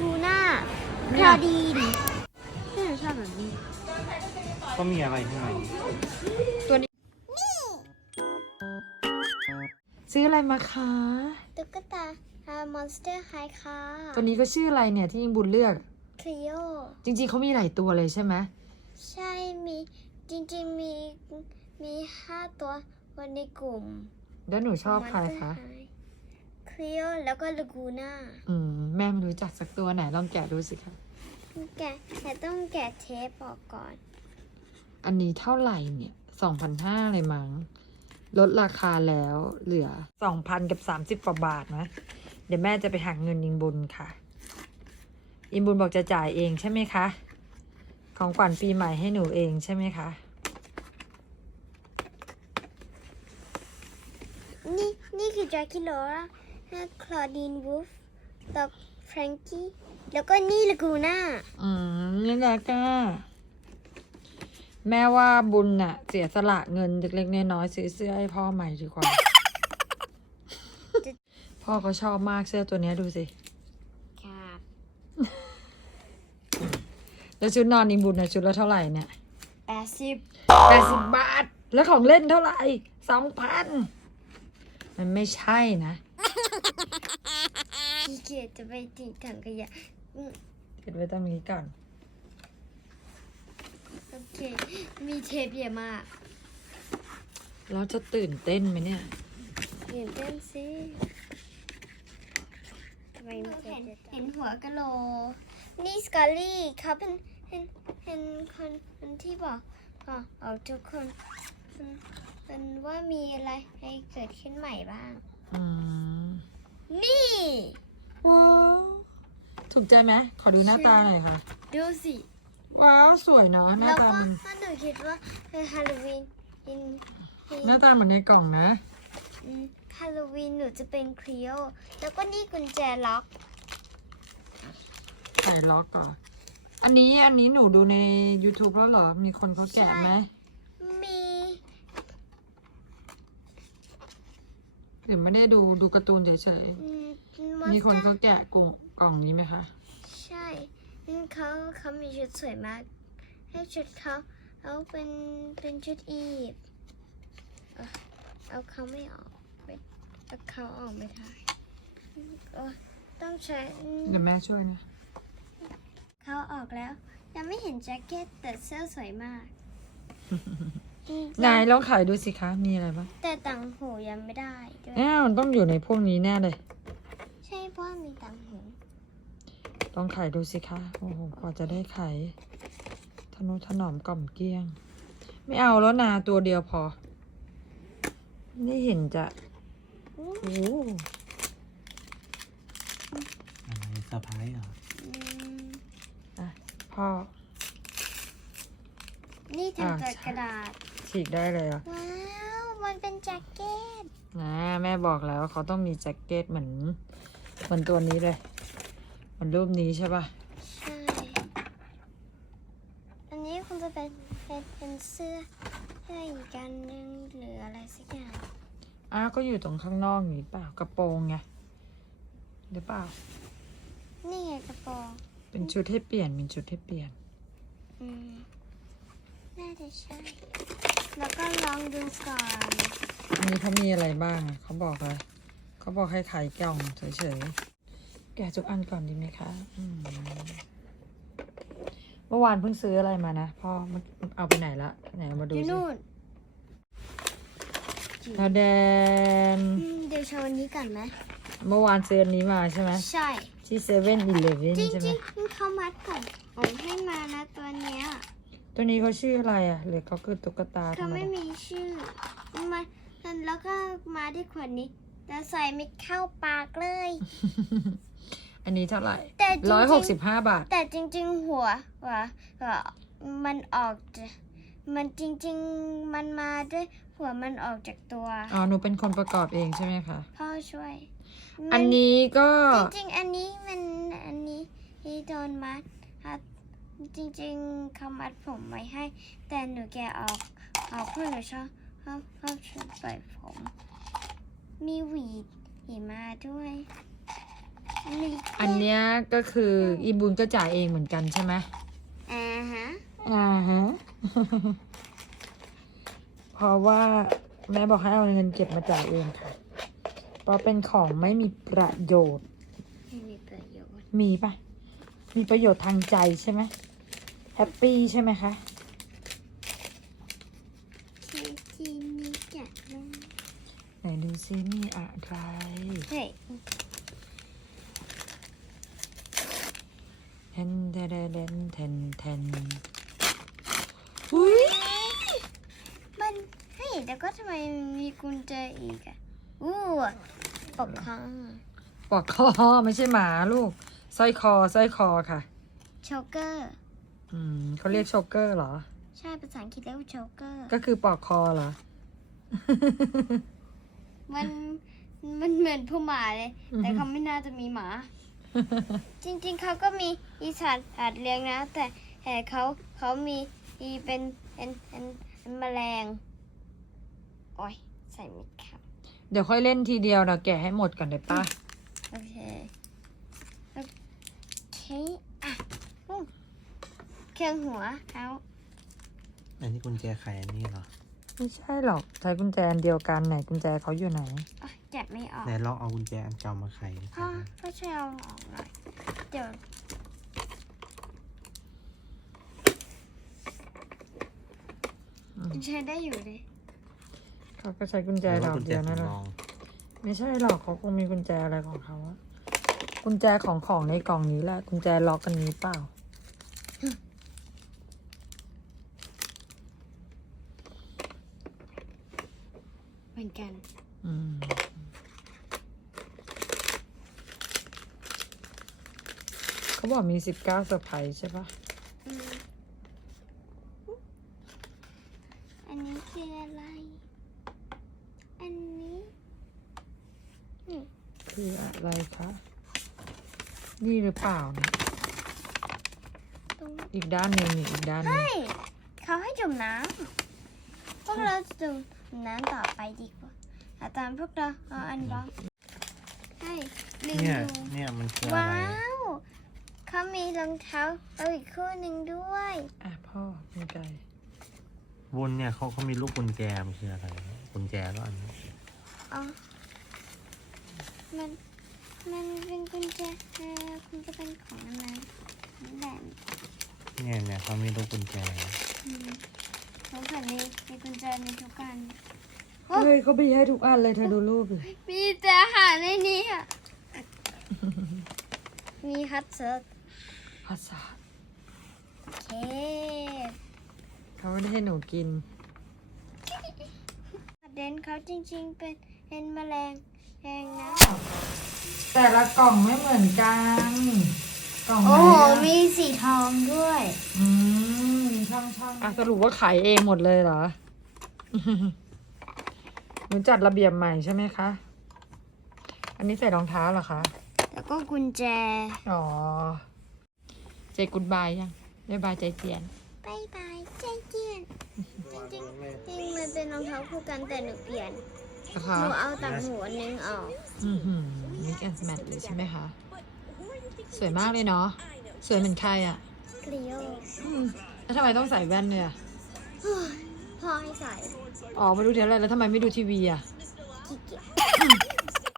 บูน่าเนี่คลอยดีนที่หนูชอบแบบนี้ ก็มีอะไรข้างในตัวนี้ ซื้ออะไรมาคะ ตุ๊กตาฮามอนสเตอร์ไฮค่ะ ตัวนี้ก็ชื่ออะไรเนี่ยที่ยิงบุญเลือก คลีโอ จริงๆเขามีหลายตัวเลยใช่ไหม ใช่มีจริงๆมีมีห้าตัววันในกลุ่ม แล้วหนูชอบใครคะ คลีโอแล้วก็ลากูน่าอืม แม่ไม่รู้จักสักตัวไหนลองแกะดูสิคะแกะแต่ต้องแกะเทปออกก่อน อันนี้เท่าไหร่เนี่ยสองพันห้าเลยมั้งลดราคาแล้วเหลือสองพันกับสามสิบกว่าบาทนะ เดี๋ยวแม่จะไปหักเงินอิงบุญค่ะ อิงบุญบอกจะจ่ายเองใช่ไหมคะ ของขวัญปีใหม่ให้หนูเองใช่ไหมคะ นี่นี่คือแจ็คกี้ลอ ร่าคลอดีนวูฟต่อแฟรงกี้แล้วก็นี่ลากูน่าอืมนี่แหละก้าแม่ว่าบุญน่ะ เสียสละเงินเล็กๆน้อยๆซื้อเสื้อให้พ่อใหม่ดีกว่า พ่อเขาชอบมากเสื้อตัวเนี้ยดูสิ ครับแล้วชุดนอนอิงบุญน่ะชุดละเท่าไหร่เนี่ยแปดสิบแปดสิบบาท แล้วของเล่นเท่าไหร่สองพัน มันไม่ใช่นะขี้เกียจจะไปทิ้งถังขยะอืมเก็บไว้ตรงนี้ก่อน โอเค มีเทปเยอะมากแล้วจะตื่นเต้นไหมเนี่ยตื่นเต้นสิทำไมมีเทปเห็นหัวกะโหลกนี่สกอลลี่เขาเป็นเป็นเป็นคนคนที่บอกบอกเอาทุกคน เป็นเป็นว่ามีอะไรให้เกิดขึ้นใหม่บ้าง อืมนี่ว้าวถูกใจไหมขอดูหน้าตาหน่อยค่ะ ดูสิว้าวสวยเนาะหน้าแล้วตาก็มันถ้าหนูคิดว่าเป็นฮาโลวีนอินหน้าตาเหมือนในกล่องนะฮาโลวีนหนูจะเป็นครีโอแล้วก็นี่กุญแจล็อก ใส่ล็อกก่อนอันนี้อันนี้หนูดูใน YouTube แล้วเหรอ มีคนเขาแกะไหมมี หรือไม่ได้ดูดูการ์ตูนเฉยอืมๆ มีคนเขาแกะกล่องกล่องนี้ไหมคะ ใช่อืมเขาเขามีชุดสวยมาก ให้ชุดเขาเอาเป็นเป็นชุดอีฟเอ่อเอาเขาไม่ออกไม่เอาเขาออกไม่ได้เออต้องใช้อืมเดี๋ยวแม่ช่วยนะ เขาออกแล้ว ยังไม่เห็นแจ็คเก็ตแต่เสื้อสวยมากอืม นายลองขายดูสิคะ มีอะไรบ้าง แต่ต่างหูยังไม่ได้ด้วยอ้าวมันต้องอยู่ในพวกนี้แน่เลย ใช่เพราะว่ามีต่างหู ลองขายดูสิคะ โอ้โห กว่าจะได้ขายทนุถนอมกล่อมเกลี้ยง ไม่เอาแล้วนาตัวเดียวพอ ไม่เห็นจะอู้โอ้โหอะไรเซอร์ไพรส์เหรออืมอะพ่อ นี่ทำจากอ่ากระดาษ ฉีกได้เลยเหรอะว้าว มันเป็นแจ็คเก็ตนะแม่บอกแล้วเขาต้องมีแจ็คเก็ตเหมือนเหมือนตัวนี้เลยเหมือนรูปนี้ใช่ป่ะใช่ อันนี้คงจะเป็นเป็นเป็นเสื้อเสื้ออีกอันหนึงหรืออะไรสักอย่างอ้าวก็อยู่ตรงข้างนอกนี่เปล่ากระโปรงไงหรือเปล่า นี่ไงกระโปรงเป็นชุดให้เปลี่ยนเป็นชุดให้เปลี่ยน อืมน่าจะใช่ แล้วก็ลองดูก่อน อันนี้เขามีอะไรบ้างอะเขาบอกอะไรเขาบอกให้ขายกล่องเฉยๆ แกะทุกอันก่อนดีไหมคะอืมเมื่อวานเพิ่งซื้ออะไรมานะพ่อมันเอาไปไหนละไหนเอามาดูอยู่สินู่นทาแดน อืมเดี๋ยวโชว์อันนี้ก่อนไหมเมื่อวานซื้ออันนี้มาใช่ไหมใช่ ที่เซเว่นอีเลฟเว่นจริงใช่ไหจมริงๆเขามัดผมผมให้มานะตัวเนี้ย ตัวนี้เขาชื่ออะไรอะ หรือเขาคือตุ๊กตาธรเขารมไม่ดามีชื่อมาแล้วก็มาที่ขวดนี้แต่ใส่ไม่เข้าปากเลย อันนี้เท่าไหร่แต่จริงๆร้อยหกสิบห้าบาท แต่จริง ๆ หัวหัวหัวมันออกจะมันจริง ๆ มันมาด้วยหัวมันออกจากตัว อ๋อ หนูเป็นคนประกอบเองใช่ไหมคะ พ่อช่วย อันนี้ก็มันจริง ๆ อันนี้มันอันนี้ที่โดนมัดครับ จริงๆเขามัดผมไว้ให้ แต่หนูแกะออกออกเพื่อหนูชอบชอบชอบชุดปล่อยผม มีหวีดหวีมาด้วยมีอันเนี้ยก็คืออีบุญก็จ่ายเองเหมือนกันใช่ไหมอ่าฮะอ่าฮะ เพราะว่าแม่บอกให้เอาเงินเก็บมาจ่ายเองค่ะ เพราะเป็นของไม่มีประโยชน์ ไม่มีประโยชน์ มีปะมีประโยชน์ทางใจใช่ไหม แฮปปี้ใช่ไหมคะที่ที่นี่จะลงไหนดูซิมีอะไร เฮ้ยเทนเทนเทนเทนเทนอุ้ยมันเฮ้ยแต่ก็ทำไมมีกุญแจอีกอะอู้ปกครองปลอกคอไม่ใช่หมาลูกสร้อยคอสร้อยคอค่ะโชเกอร์ อืมเขาเรียกโชกเกอร์เหรอ ใช่ภาษาอังกฤษเรียกว่าโชเกอร์ ก็คือปลอกคอเหรอ มันมันเหมือนผู้หมาเลยอือฮึแต่เขาไม่น่าจะมีหมา จริงๆเขาก็มีอีสัตว์หัดเลี้ยงนะ แต่แต่เขาเขามีอีเป็นเป็นเป็นเป็นแมลงโอ้ยใส่ไม่เข้าเดี๋ยวค่อยเล่นทีเดียวเราแกะให้หมดก่อนได้ปะโอเค โอเคอะอู้ เครื่องหัวเอาอันนี้กุญแจไขอันนี้เหรอไม่ใช่หรอกใช้กุญแจอันเดียวกันไหนกุญแจเขาอยู่ไหนอะแกะไม่ออกไหนลองเอากุญแจอันเก่ามาไขดิพ่อพ่อช่วยเอาออกหน่อยเดี๋ยวอืมมันใช้ได้อยู่เลยเขาก็ใช้กุญแจหรือดว่าอกกุญแจเดียวนั่นแหสำรละองไม่ใช่หรอกเขาคงมีกุญแจอะไรของเขาอะกุญแจของของในกล่องนี้แหละกุญแจล็อกกันนี้เปล่า เหมือนกันอืมเขาบอกมีสิบเก้าเซอร์ไพรส์ใช่ปะอืมอันนี้คืออะไร อันนี้คืออะไรคะ นี่หรือเปล่านะตรงอีกด้านหนึ่งนี่อีกด้านหนึ่งเฮ้ยเขาให้จุ่มน้ำพวกเราจะจุ่ม น้ำต่อไปดีกว่า อาตามพวกเราเอาอันบล็อกให้ลืมเนี่ย ดูเนี่ยมันคืออะว้าไรวเขามีรองเท้าเอาอีกคู่หนึ่งด้วย อะพ่อกุญแจวุนเนี่ยเขาเขามีลูกกุญแจมันคืออะไรกุญแจแล้วอันนี้อ๋อ มัน มันเป็นกุญแจเออคุณจะเป็นของอะไรนี่แหละเนี่ยเนี่ยเขามีลูกกุญแจ อืม สงสัยมีมีกุญแจในทุกอันโอ้เฮ้ยเขามีให้ทุกอันเลยเธอดูรูปดิมีแต่อาหารในนี้อะมีฮัตเซิร์ภาษาเคเขาไม่ได้ให้หนูกินประเด็นเขาจริงๆเป็นเป็นแมลงแองนะแต่ละกล่องไม่เหมือนกัน กล่องไหนโอ้โหอะมีสีทองด้วย อืมมี ช่องช่องอะสรุปว่าขายเองหมดเลยเหรอหนูจัดระเบียบใหม่ใช่ไหมคะ อันนี้ใส่รองเท้าเหรอคะ แล้วก็กุญแจ อ๋อใจกุดบายยังบ๊ายบายใจเจียนบายบายใจเย็นจริงๆจริงๆมันเป็นรองเท้าคู่กันแต่หนูเปลี่ยนนะคะหนูเอาต่างหูอันนึงออกอือหือมิกแอนด์แมทเลยใช่ไหมคะ สวยมากเลยเนาะ สวยเหมือนใครอะคลีโออืม แล้วทำไมต้องใส่แว่นเนี่ย พ่อให้ใส่อ๋อมาดูเดี๋ยวอะไรแล้วทำไมไม่ดูทีวีอะ ขี้เกียจ